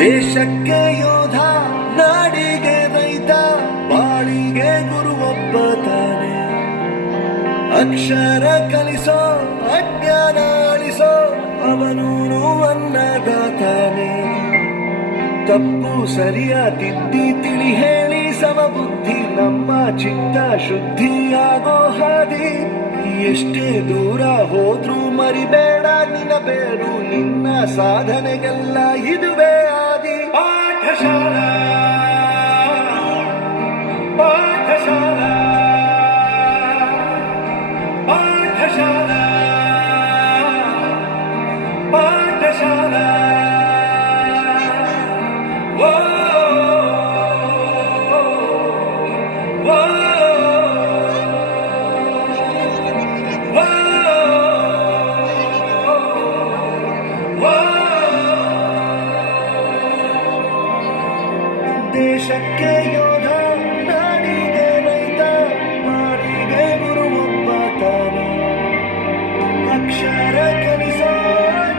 ದೇಶಕ್ಕೆ ಯೋಧ, ನಾಡಿಗೆ ರೈತ, ಬಾಳಿಗೆ ಗುರುವೊಬ್ಬ ತಾನೆ. ಅಕ್ಷರ ಕಲಿಸೋ, ಅಜ್ಞಾನ ಅಳಿಸೋ, ಅವನೂನು ಅನ್ನದಾತಾನೆ. ತಪ್ಪು ಸರಿಯ ತಿದ್ದಿ ತಿಳಿ ಹೇಳಿ ಸಮಬುದ್ಧಿ ನಮ್ಮ ಚಿತ್ತ ಶುದ್ಧಿಯಾಗೋ ಹಾದಿ. ಎಷ್ಟೇ ದೂರ ಹೋದ್ರೂ ಮರಿಬೇಡ ನಿನಬೇಡು, ನಿನ್ನ ಸಾಧನೆಗೆಲ್ಲ ಇದುವೇ ಆದಿ. ಪಾಠಶಾಲಾ ಪಾಠಶಾಲಾ ಪಾಠಶಾಲಾ ಪಾಠಶಾಲಾ. ದೇಶಕ್ಕೆ ಯೋಧ, ನಾಡಿಗೆ ರೈತ, ಬಾಳಿಗೆ ಗುರುವೊಬ್ಬ ತಾನೆ. ಅಕ್ಷರ ಕಲಿಸೋ,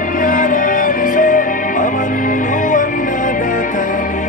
ಜ್ಞಾನ ಅಳಿಸೋ, ಅವನು ಅನ್ನದಾತಾನೆ.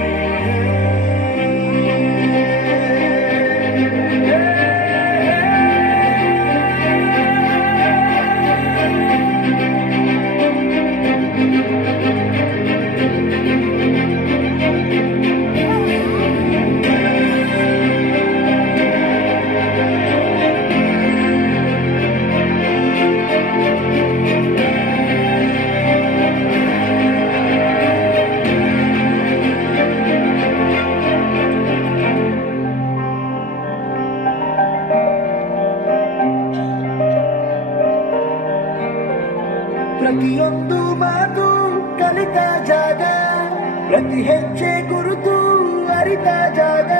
ಪ್ರತಿಯೊಂದು ಮಾತು ಕಲಿತ ಜಾಗ, ಪ್ರತಿ ಹೆಜ್ಜೆ ಗುರುತು ಅರಿತ ಜಾಗ,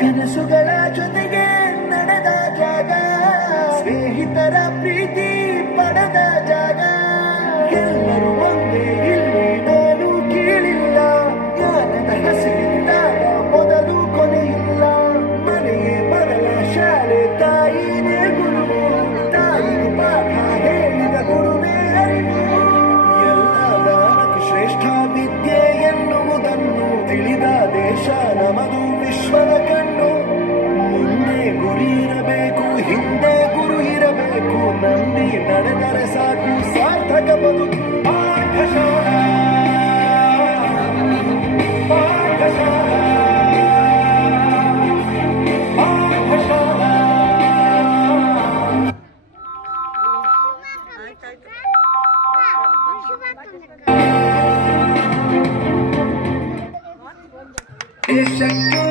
ಕನಸುಗಳ ಜೊತೆಗೆ ನಡೆದ ಜಾಗ, ಸ್ನೇಹಿತರ ಪ್ರೀತಿ ಪಡೆದ ಜಾಗ. ಎಲ್ಲರೂ ಒಂದೇ ಇಲ್ಲಿ, ಮೇಲೂ ಕೀಳಿಲ್ಲ, ಜ್ಞಾನದ ಹಸಿರಿದ್ದಾಗ ಮೊದಲು ಕೊನೆಯಿಲ್ಲ. ಮನೆಯೇ ಮೊದಲ ಶಾಲೆ, ತಾಯಿನೇ ಗುರು, ತಾಯಿಗೆ ಪಾಠ ಹೇಳಿದ ಗುರುವೇ ಅರಿವು. ಎಲ್ಲ ದಾನಕ್ಕೆ ಶ್ರೇಷ್ಠ ವಿದ್ಯೆ ಎನ್ನುವುದನ್ನು ತಿಳಿದ ದೇಶ ನಮದು, ವಿಶ್ವದ ಕಣ್ಣು. ಮುಂದೆ ಗುರಿ ಇರಬೇಕು, ಹಿಂದೆ ಗುರು ಇರಬೇಕು, ನಂಬಿ ನಡೆದರೆ ಸಾಕು ಸಾರ್ಥಕ ಬದುಕು. ಪಾಠಶಾಲಾ ಪಾಠಶಾಲಾ ಪಾಠಶಾಲಾ. ದೇಶಕ್ಕೆ